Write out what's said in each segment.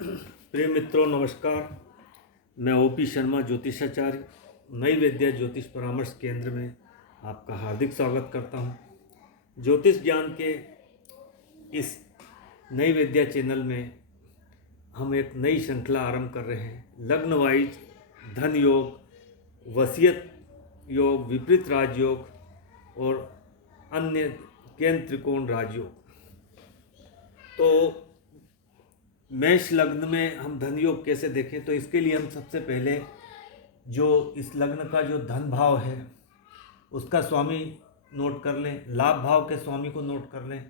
प्रिय मित्रों, नमस्कार। मैं ओपी शर्मा, ज्योतिषाचार्य, नई विद्या ज्योतिष परामर्श केंद्र में आपका हार्दिक स्वागत करता हूं। ज्योतिष ज्ञान के इस नई विद्या चैनल में हम एक नई श्रृंखला आरंभ कर रहे हैं। लग्न वाइज धन योग, वसीयत योग, विपरीत राजयोग और अन्य केंद्र त्रिकोण राजयोग। तो मेष लग्न में हम धन योग कैसे देखें, तो इसके लिए हम सबसे पहले जो इस लग्न का जो धन भाव है उसका स्वामी नोट कर लें, लाभ भाव के स्वामी को नोट कर लें,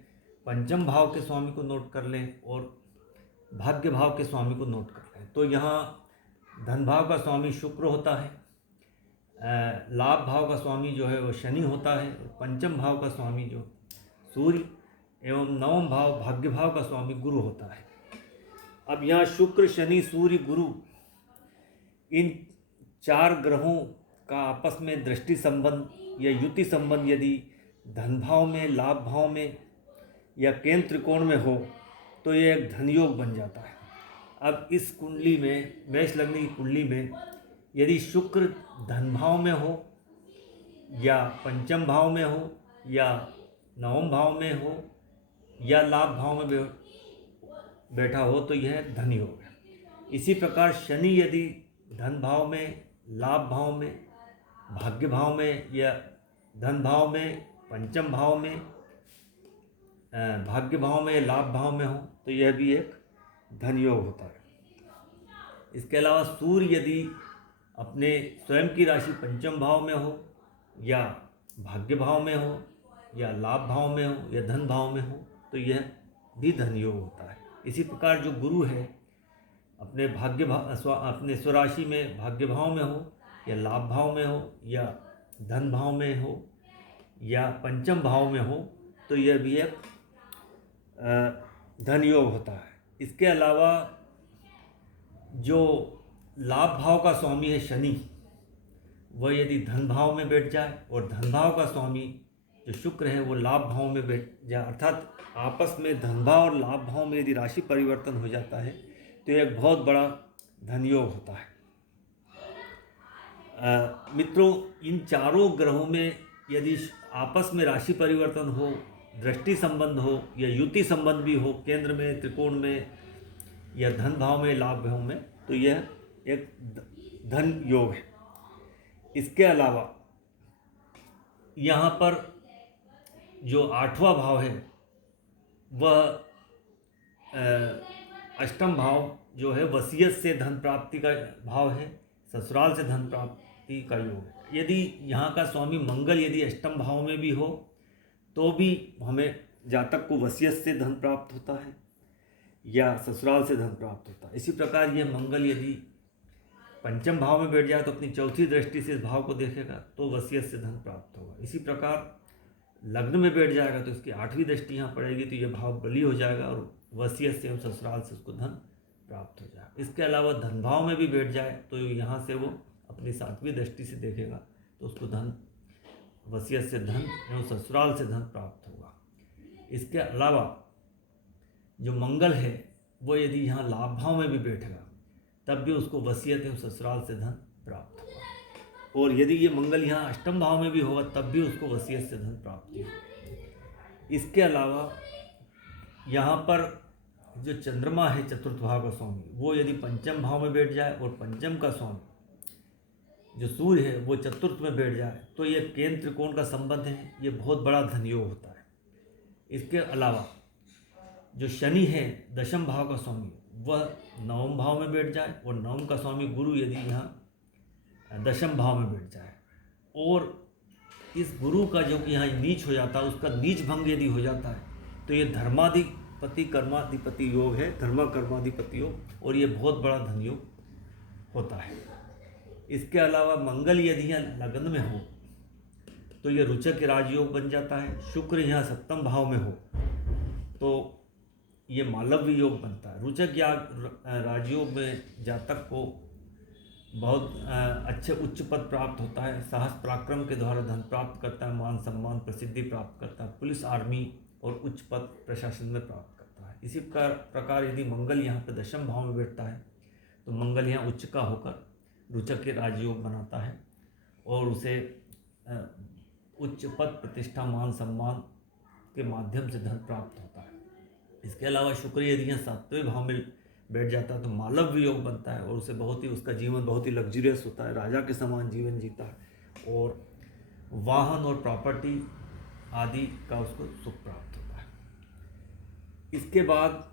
पंचम भाव के स्वामी को नोट कर लें और भाग्य भाव के स्वामी को नोट कर लें। तो यहाँ धन भाव का स्वामी शुक्र होता है, लाभ भाव का स्वामी जो है वो शनि होता है, और पंचम भाव का स्वामी जो सूर्य एवं नवम भाव भाग्य भाव का स्वामी गुरु होता है। अब यहाँ शुक्र, शनि, सूर्य, गुरु, इन चार ग्रहों का आपस में दृष्टि संबंध या युति संबंध यदि धन भाव में, लाभ भाव में या केंद्र त्रिकोण में हो तो ये एक धन योग बन जाता है। अब इस कुंडली में, मेष लग्न की कुंडली में यदि शुक्र धन भाव में हो या पंचम भाव में हो या नवम भाव में हो या लाभ भाव में बैठा हो तो यह धन योग है। इसी प्रकार शनि यदि धन भाव में, लाभ भाव में, भाग्य भाव में या धन भाव में, पंचम भाव में, भाग्य भाव में, लाभ भाव में हो तो यह भी एक धन योग होता है। इसके अलावा सूर्य यदि अपने स्वयं की राशि पंचम भाव में हो या भाग्य भाव में हो या लाभ भाव में हो या धन भाव में हो तो यह भी धन योग होता है। इसी प्रकार जो गुरु है अपने भाग्य भाव, अपने स्वराशि में भाग्य भाव में हो या लाभ भाव में हो या धन भाव में हो या पंचम भाव में हो तो यह भी एक धन योग होता है। इसके अलावा जो लाभ भाव का स्वामी है शनि, वह यदि धन भाव में बैठ जाए और धन भाव का स्वामी जो शुक्र है वो लाभ भाव में बैठ जाए, अर्थात आपस में धन भाव और लाभ भाव में यदि राशि परिवर्तन हो जाता है तो यह एक बहुत बड़ा धन योग होता है। मित्रों, इन चारों ग्रहों में यदि आपस में राशि परिवर्तन हो, दृष्टि संबंध हो या युति संबंध भी हो, केंद्र में, त्रिकोण में या धन भाव में, लाभ भाव में, तो यह एक धन योग है। इसके अलावा यहाँ पर जो आठवां भाव है वह अष्टम भाव जो है वसीयत से धन प्राप्ति का भाव है, ससुराल से धन प्राप्ति का योग है। यदि यहाँ का स्वामी मंगल यदि अष्टम भाव में भी हो तो भी हमें जातक को वसीयत से धन प्राप्त होता है या ससुराल से धन प्राप्त होता है। इसी प्रकार यह मंगल यदि पंचम भाव में बैठ जाए तो अपनी चौथी दृष्टि से इस भाव को देखेगा तो वसीयत से धन प्राप्त होगा। इसी प्रकार लग्न में बैठ जाएगा तो इसकी आठवीं दृष्टि यहाँ पड़ेगी तो यह भाव बली हो जाएगा और वसीयत से एवं ससुराल से उसको धन प्राप्त हो जाएगा। इसके अलावा धन भाव में भी बैठ जाए तो यहाँ से वो अपनी सातवीं दृष्टि से देखेगा तो उसको धन, वसीयत से धन एवं ससुराल से धन प्राप्त होगा। इसके अलावा जो मंगल है वो यदि यहाँ लाभ भाव में भी बैठेगा तब भी उसको वसीयत एवं ससुराल से धन प्राप्त होगा, और यदि ये मंगल यहाँ अष्टम भाव में भी होगा तब भी उसको वसीयत से धन प्राप्ति होगी। इसके अलावा यहाँ पर जो चंद्रमा है चतुर्थ भाव का स्वामी, वो यदि पंचम भाव में बैठ जाए और पंचम का स्वामी जो सूर्य है वो चतुर्थ में बैठ जाए तो ये केंद्र त्रिकोण का संबंध है, ये बहुत बड़ा धन योग होता है। इसके अलावा जो शनि है दशम भाव का स्वामी, वह नवम भाव में बैठ जाए और नवम का स्वामी गुरु यदि यहाँ दशम भाव में बैठ जाए और इस गुरु का जो यहाँ नीच हो जाता है, उसका नीच भंग यदि हो जाता है तो ये धर्माधिपति कर्माधिपति योग है, धर्म कर्माधिपति योग, और ये बहुत बड़ा धन योग होता है। इसके अलावा मंगल यदि यहाँ लग्न में हो तो ये रुचक राजयोग बन जाता है। शुक्र यहाँ सप्तम भाव में हो तो ये मालव्य योग बनता है। रुचक या राजयोग में जातक को बहुत अच्छे उच्च पद प्राप्त होता है, साहस पराक्रम के द्वारा धन प्राप्त करता है, मान सम्मान प्रसिद्धि प्राप्त करता है, पुलिस आर्मी और उच्च पद प्रशासन में प्राप्त करता है। इसी प्रकार यदि मंगल यहाँ पर दशम भाव में बैठता है तो मंगल यहाँ उच्च का होकर रुचक के राजयोग बनाता है और उसे उच्च पद प्रतिष्ठा मान सम्मान के माध्यम से धन प्राप्त होता है। इसके अलावा शुक्र यदि यहाँ सातवें भाव में बैठ जाता है तो मालव्य योग बनता है और उसे उसका जीवन बहुत ही लग्जरियस होता है, राजा के समान जीवन जीता है और वाहन और प्रॉपर्टी आदि का उसको सुख प्राप्त होता है। इसके बाद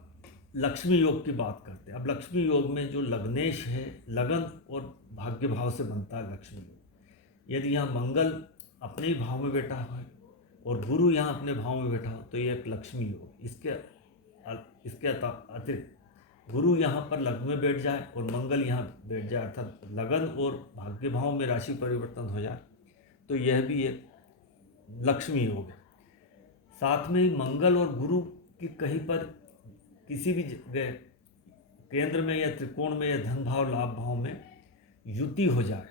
लक्ष्मी योग की बात करते हैं। अब लक्ष्मी योग में जो लग्नेश है, लगन और भाग्य भाव से बनता है लक्ष्मी योग। यदि यहाँ मंगल अपने ही भाव में बैठा हुआ है और गुरु यहाँ अपने भाव में बैठा हो तो ये एक लक्ष्मी योग। इसके अतिरिक्त गुरु यहाँ पर लग्न में बैठ जाए और मंगल यहाँ बैठ जाए, अर्थात लगन और भाग्य भाव में राशि परिवर्तन हो जाए तो यह भी एक लक्ष्मी योग है। साथ में ही मंगल और गुरु की कहीं पर किसी भी जगह केंद्र में या त्रिकोण में या धन भाव लाभ भाव में युति हो जाए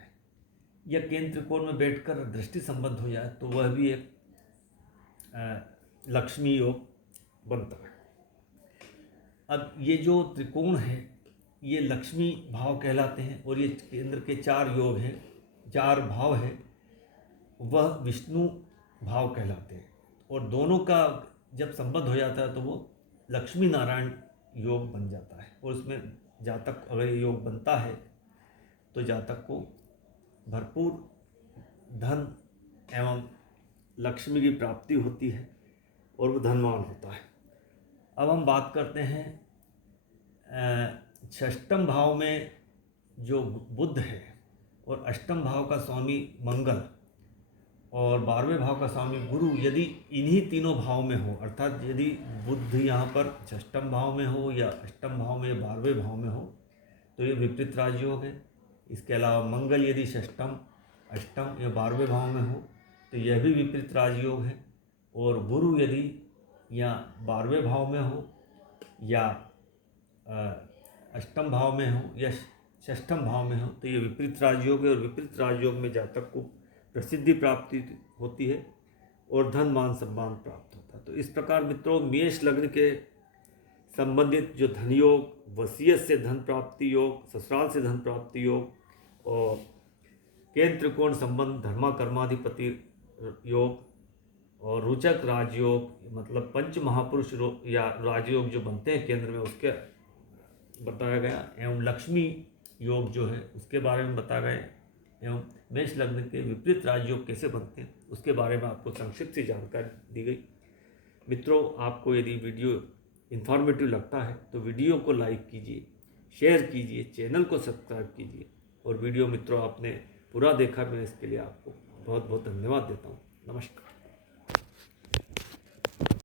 या केंद्र त्रिकोण में बैठकर दृष्टि संबंध हो जाए तो वह भी एक लक्ष्मी योग बनता है। अब ये जो त्रिकोण है ये लक्ष्मी भाव कहलाते हैं और ये केंद्र के 4 योग हैं, 4 भाव है, वह विष्णु भाव कहलाते हैं और दोनों का जब संबंध हो जाता है तो वो लक्ष्मी नारायण योग बन जाता है और उसमें जातक अगर ये योग बनता है तो जातक को भरपूर धन एवं लक्ष्मी की प्राप्ति होती है और वो धनवान होता है। अब हम बात करते हैं षष्ठम भाव में जो बुध है और अष्टम भाव का स्वामी मंगल और 12वें भाव का स्वामी गुरु यदि इन्हीं तीनों भाव में हो, अर्थात यदि बुध यहाँ पर षष्ठम भाव में हो या अष्टम भाव में या 12वें भाव में हो तो ये विपरीत राजयोग है। इसके अलावा मंगल यदि षष्ठम, अष्टम या 12वें भाव में हो तो यह भी विपरीत राजयोग है और गुरु यदि या 12वें भाव में हो या अष्टम भाव में हो या षष्ठम भाव में हो तो ये विपरीत राजयोग है और विपरीत राजयोग में जातक को प्रसिद्धि प्राप्ति होती है और धन मान सम्मान प्राप्त होता है। तो इस प्रकार मित्रों मेष लग्न के संबंधित जो धन योग, वसीयत से धन प्राप्ति योग, ससुराल से धन प्राप्ति योग और केंद्र त्रिकोण संबंध धर्मा कर्माधिपति योग और रुचक राजयोग मतलब पंच महापुरुष या राजयोग जो बनते हैं केंद्र में उसके बताया गया एवं लक्ष्मी योग जो है उसके बारे में बताया गया एवं मेष लग्न के विपरीत राजयोग कैसे बनते हैं उसके बारे में आपको संक्षिप्त सी जानकारी दी गई। मित्रों आपको यदि वीडियो इन्फॉर्मेटिव लगता है तो वीडियो को लाइक कीजिए, शेयर कीजिए, चैनल को सब्सक्राइब कीजिए और वीडियो मित्रों आपने पूरा देखा, मैं इसके लिए आपको बहुत बहुत धन्यवाद देता हूँ। नमस्कार।